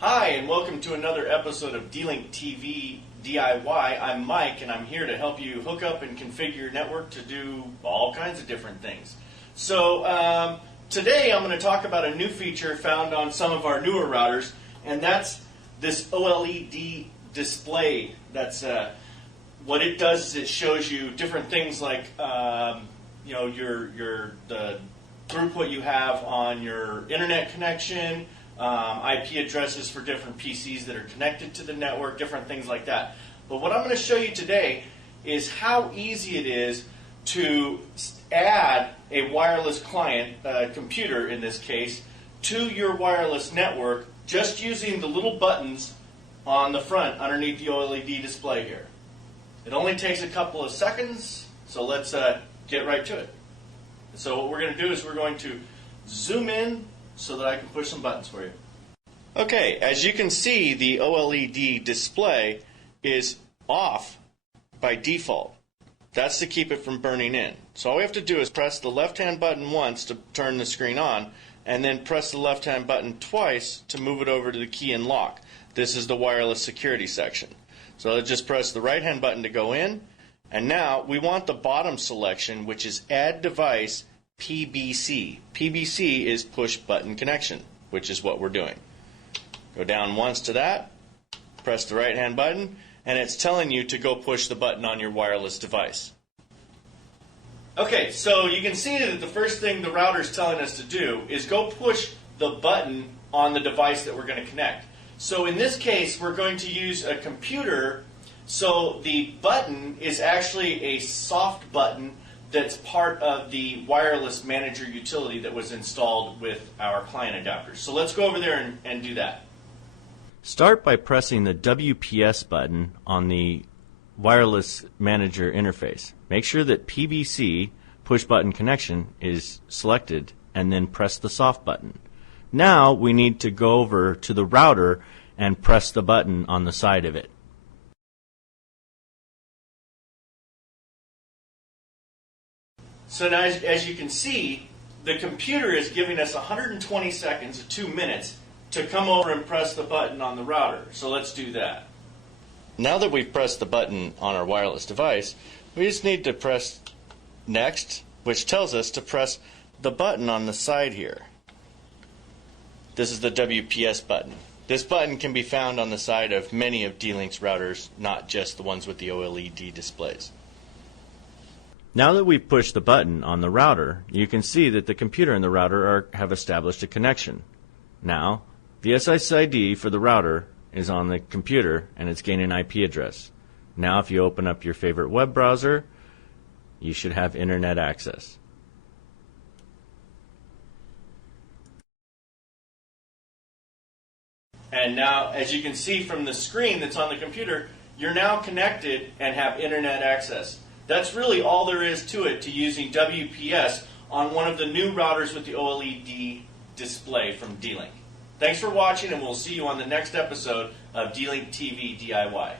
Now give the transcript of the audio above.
Hi, and welcome to another episode of D-Link TV DIY. I'm Mike, and I'm here to help you hook up and configure your network to do all kinds of different things. So today I'm going to talk about a new feature found on some of our newer routers, and that's this OLED display. That's what it does is it shows you different things like the throughput you have on your internet connection, IP addresses for different PCs that are connected to the network, different things like that. But what I'm going to show you today is how easy it is to add a wireless client, computer in this case, to your wireless network just using the little buttons on the front underneath the OLED display here. It only takes a couple of seconds, so let's get right to it. So what we're going to do is we're going to zoom in so that I can push some buttons for you. Okay, as you can see, the OLED display is off by default. That's to keep it from burning in. So all we have to do is press the left-hand button once to turn the screen on, and then press the left-hand button twice to move it over to the key and lock. This is the wireless security section. So let's just press the right-hand button to go in, and now we want the bottom selection, which is Add Device PBC. PBC is Push Button Connection, which is what we're doing. Go down once to that, press the right-hand button, and it's telling you to go push the button on your wireless device. Okay, so you can see that the first thing the router is telling us to do is go push the button on the device that we're going to connect. So in this case, we're going to use a computer, so the button is actually a soft button that's part of the wireless manager utility that was installed with our client adapters. So let's go over there and do that. Start by pressing the WPS button on the wireless manager interface. Make sure that PBC, push button connection, is selected, and then press the soft button. Now we need to go over to the router and press the button on the side of it. So now, as you can see, the computer is giving us 120 seconds, 2 minutes, to come over and press the button on the router. So let's do that. Now that we've pressed the button on our wireless device, we just need to press Next, which tells us to press the button on the side here. This is the WPS button. This button can be found on the side of many of D-Link's routers, not just the ones with the OLED displays. Now that we've pushed the button on the router, you can see that the computer and the router have established a connection. Now, the SSID for the router is on the computer and it's gained an IP address. Now if you open up your favorite web browser, you should have internet access. And now, as you can see from the screen that's on the computer, you're now connected and have internet access. That's really all there is to it, to using WPS on one of the new routers with the OLED display from D-Link. Thanks for watching, and we'll see you on the next episode of D-Link TV DIY.